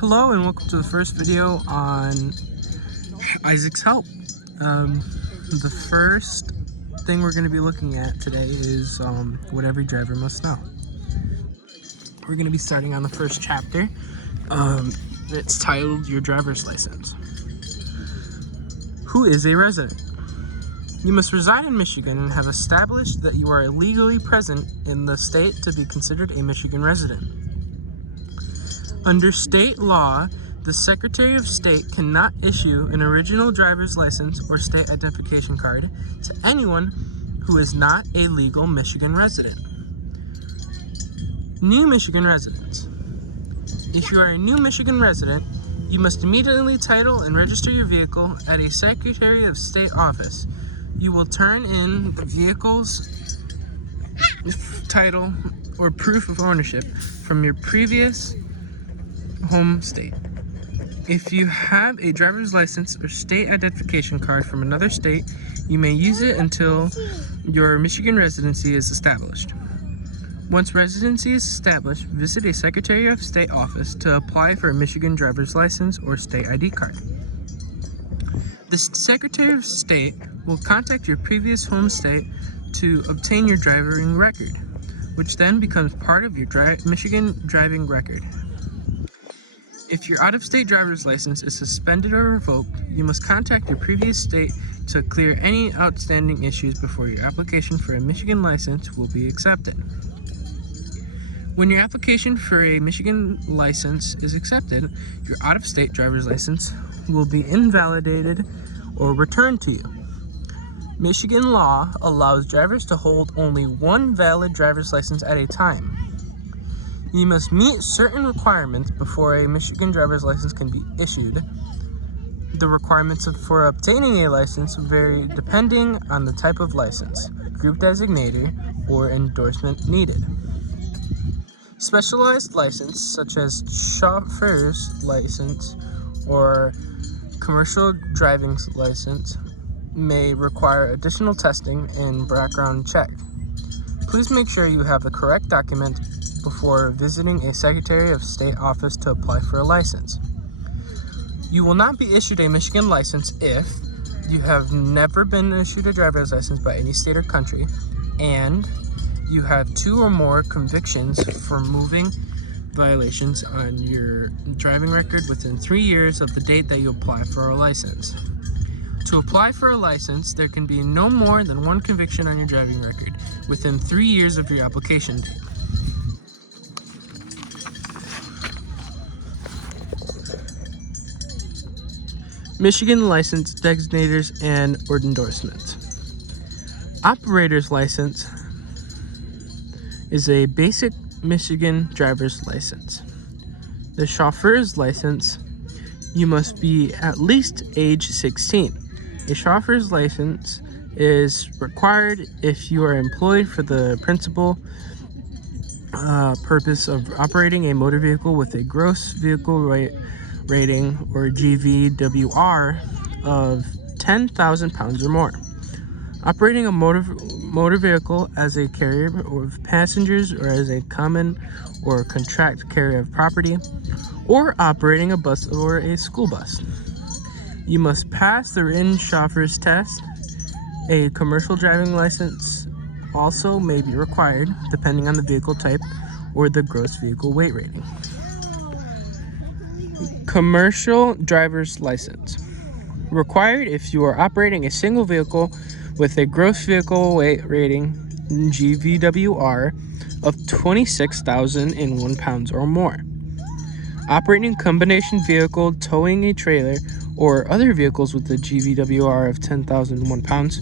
Hello and welcome to the first video on Isaac's help. The first thing we're going to be looking at today is what every driver must know. We're going to be starting on the first chapter. It's titled Your Driver's License. Who is a resident? You must reside in Michigan and have established that you are legally present in the state to be considered a Michigan resident. Under state law, the Secretary of State cannot issue an original driver's license or state identification card to anyone who is not a legal Michigan resident. New Michigan residents. If you are a new Michigan resident, you must immediately title and register your vehicle at a Secretary of State office. You will turn in the vehicle's title or proof of ownership from your previous home state. If you have a driver's license or state identification card from another state, you may use it until your Michigan residency is established. Once residency is established, visit a Secretary of State office to apply for a Michigan driver's license or state ID card. The Secretary of State will contact your previous home state to obtain your driving record, which then becomes part of your Michigan driving record. If your out-of-state driver's license is suspended or revoked, you must contact your previous state to clear any outstanding issues before your application for a Michigan license will be accepted. When your application for a Michigan license is accepted, your out-of-state driver's license will be invalidated or returned to you. Michigan law allows drivers to hold only one valid driver's license at a time. You must meet certain requirements before a Michigan driver's license can be issued. The requirements for obtaining a license vary depending on the type of license, group designator, or endorsement needed. Specialized license, such as chauffeur's license or commercial driving license, may require additional testing and background check. Please make sure you have the correct document before visiting a Secretary of State office to apply for a license. You will not be issued a Michigan license if you have never been issued a driver's license by any state or country, and you have 2 or more convictions for moving violations on your driving record within 3 years of the date that you apply for a license. To apply for a license, there can be no more than 1 conviction on your driving record within 3 years of your application date. Michigan license designators and or endorsements. Operator's license is a basic Michigan driver's license. The chauffeur's license, you must be at least age 16. A chauffeur's license is required if you are employed for the principal purpose of operating a motor vehicle with a gross vehicle rating or GVWR of 10,000 pounds or more. Operating a motor vehicle as a carrier of passengers or as a common or contract carrier of property, or operating a bus or a school bus. You must pass the written chauffeur's test. A commercial driving license also may be required depending on the vehicle type or the gross vehicle weight rating. Commercial driver's license. Required if you are operating a single vehicle with a gross vehicle weight rating GVWR of 26,001 pounds or more. Operating a combination vehicle, towing a trailer, or other vehicles with a GVWR of 10,001 pounds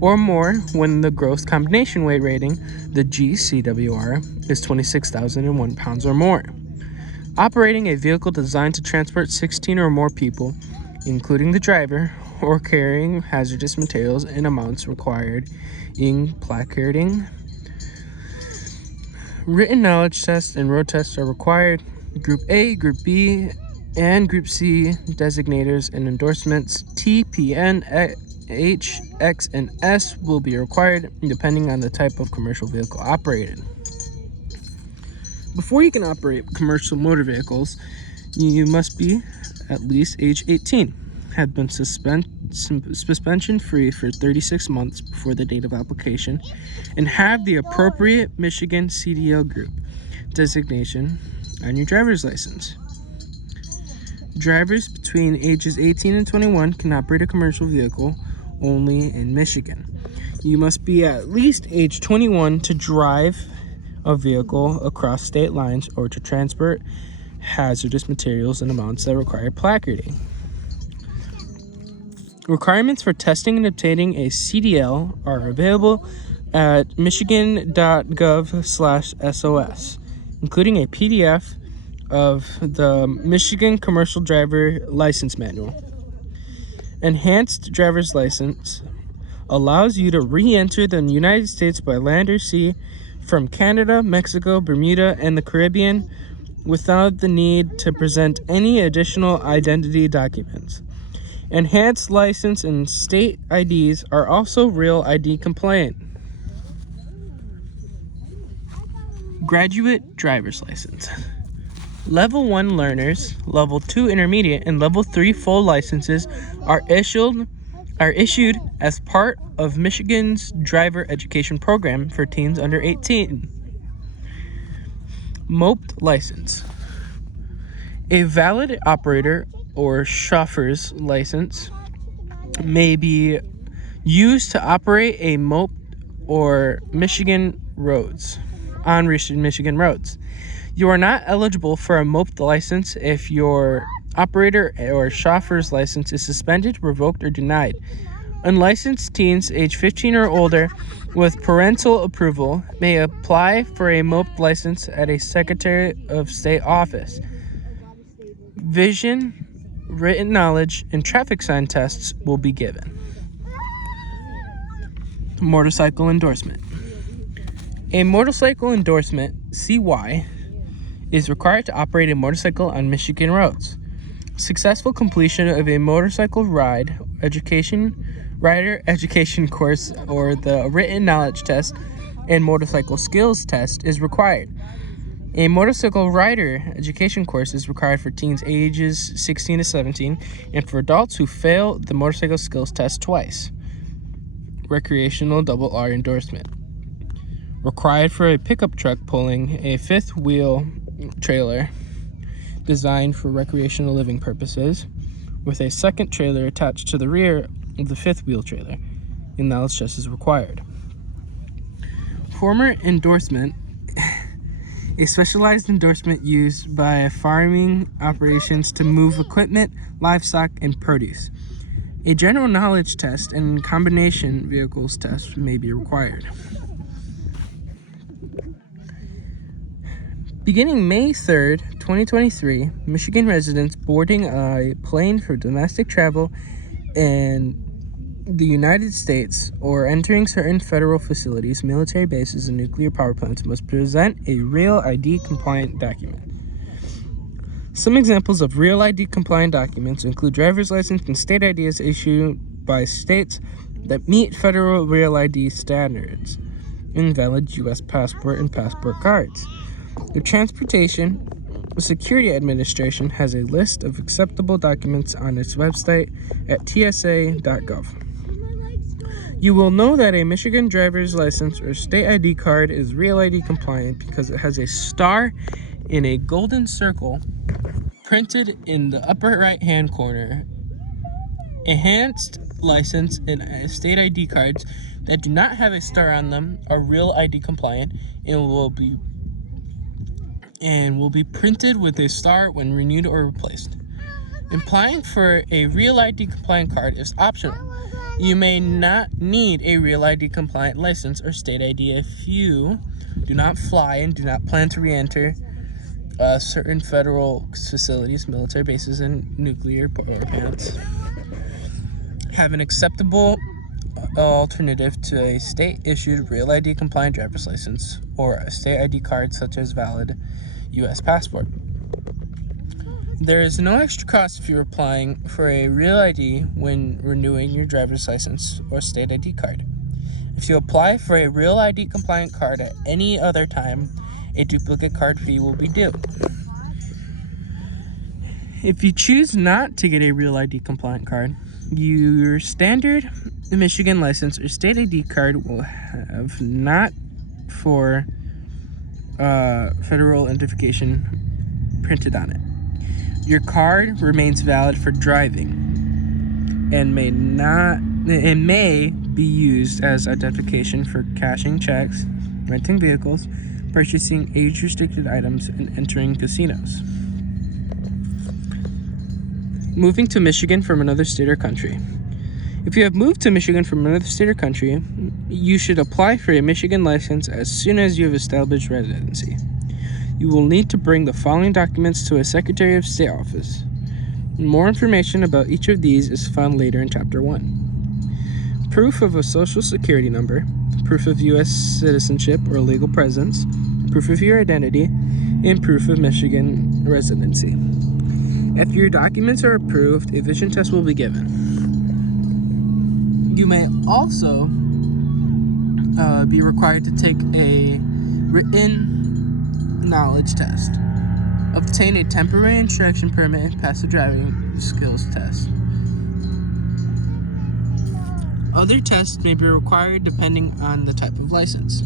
or more when the gross combination weight rating, the GCWR, is 26,001 pounds or more. Operating a vehicle designed to transport 16 or more people, including the driver, or carrying hazardous materials in amounts required in placarding. Written knowledge tests and road tests are required. Group A, Group B, and Group C designators and endorsements TPN, H, X, and S will be required depending on the type of commercial vehicle operated. Before you can operate commercial motor vehicles, You must be at least age 18, have been suspension free for 36 months before the date of application, and have the appropriate Michigan CDL group designation on your driver's license. Drivers between ages 18 and 21 can operate a commercial vehicle only in Michigan. You must be at least age 21 to drive a vehicle across state lines or to transport hazardous materials in amounts that require placarding. Requirements for testing and obtaining a CDL are available at michigan.gov/SOS, including a PDF of the Michigan Commercial Driver License Manual. Enhanced driver's license allows you to re-enter the United States by land or sea from Canada, Mexico, Bermuda, and the Caribbean without the need to present any additional identity documents. Enhanced license and state IDs are also Real ID compliant. Graduate driver's license. Level 1 learners, Level 2 intermediate, and Level 3 full licenses are issued as part of Michigan's driver education program for teens under 18. Moped license. A valid operator or chauffeur's license may be used to operate a moped or Michigan roads. You are not eligible for a moped license if your operator or chauffeur's license is suspended, revoked, or denied. Unlicensed teens age 15 or older with parental approval may apply for a moped license at a Secretary of State office. Vision, written knowledge, and traffic sign tests will be given. Motorcycle endorsement. A motorcycle endorsement, CY, is required to operate a motorcycle on Michigan roads. Successful completion of a motorcycle rider education course or the written knowledge test and motorcycle skills test is required. A motorcycle rider education course is required for teens ages 16 to 17 and for adults who fail the motorcycle skills test twice. Recreational double R endorsement. Required for a pickup truck pulling a fifth wheel trailer designed for recreational living purposes with a second trailer attached to the rear of the fifth wheel trailer. A knowledge test is required. Former endorsement. A specialized endorsement used by farming operations to move equipment, livestock, and produce. A general knowledge test and combination vehicles test may be required. Beginning May 3rd, 2023, Michigan residents boarding a plane for domestic travel in the United States or entering certain federal facilities, military bases, and nuclear power plants must present a Real ID compliant document. Some examples of Real ID compliant documents include driver's license and state IDs issued by states that meet federal Real ID standards, invalid U.S. passport and passport cards. The Transportation Security Administration has a list of acceptable documents on its website at tsa.gov. You will know that a Michigan driver's license or state ID card is Real ID compliant because it has a star in a golden circle printed in the upper right-hand corner. Enhanced license and state ID cards that do not have a star on them are Real ID compliant and will be printed with a star when renewed or replaced. Applying for a Real ID compliant card is optional. You may not need a Real ID compliant license or state ID if you do not fly and do not plan to re-enter certain federal facilities, military bases, and nuclear power plants. Have an acceptable alternative to a state-issued Real ID compliant driver's license or a state ID card such as valid U.S. passport. There is no extra cost if you're applying for a Real ID when renewing your driver's license or state ID card. If you apply for a Real ID compliant card at any other time, a duplicate card fee will be due. If you choose not to get a real ID compliant card, your standard Michigan license or state ID card will have not for federal identification printed on it. Your card remains valid for driving and may be used as identification for cashing checks, renting vehicles, purchasing age-restricted items, and entering casinos. Moving to Michigan from another state or country. If you have moved to Michigan from another state or country, you should apply for a Michigan license as soon as you have established residency. You will need to bring the following documents to a Secretary of State office. More information about each of these is found later in Chapter 1. Proof of a social security number, proof of U.S. citizenship or legal presence, proof of your identity, and proof of Michigan residency. If your documents are approved, a vision test will be given. You may also be required to take a written knowledge test, obtain a temporary instruction permit, and pass a driving skills test. Other tests may be required depending on the type of license.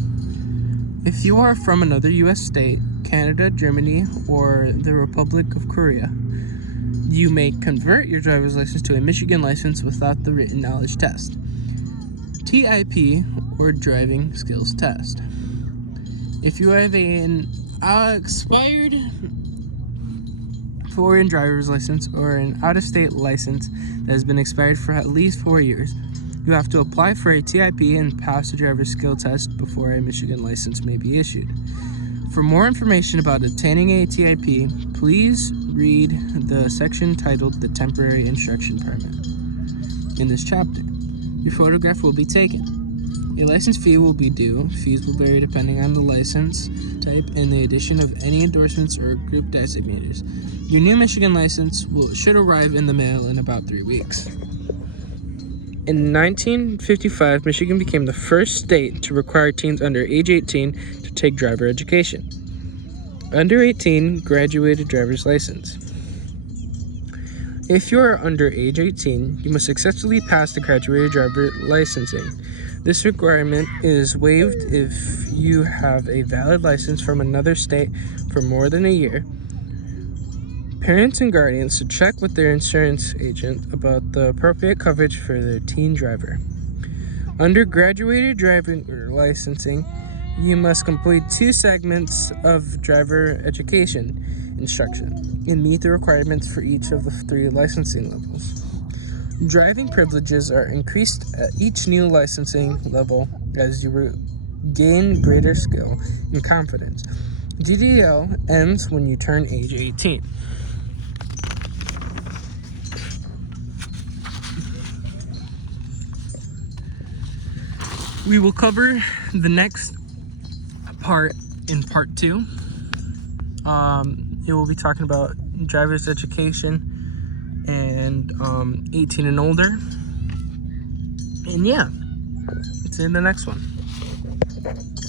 If you are from another U.S. state, Canada, Germany, or the Republic of Korea, you may convert your driver's license to a Michigan license without the written knowledge test, TIP, or driving skills test. If you have an expired foreign driver's license or an out-of-state license that has been expired for at least 4 years, you have to apply for a TIP and pass the driver's skill test before a Michigan license may be issued. For more information about obtaining a TIP, please read the section titled The Temporary Instruction Permit in this chapter. Your photograph will be taken. A license fee will be due. Fees will vary depending on the license type and the addition of any endorsements or group designators. Your new Michigan license should arrive in the mail in about 3 weeks. In 1955, Michigan became the first state to require teens under age 18 to take driver education. Under 18, graduated driver's license. If you are under age 18, you must successfully pass the graduated driver licensing. This requirement is waived if you have a valid license from another state for more than a year. Parents and guardians should check with their insurance agent about the appropriate coverage for their teen driver. Under graduated driving licensing, you must complete 2 segments of driver education instruction and meet the requirements for each of the 3 licensing levels. Driving privileges are increased at each new licensing level as you gain greater skill and confidence. DDL ends when you turn age 18. We will cover the next part in part 2. It will be talking about driver's education and 18 and older. And yeah, it's in the next one.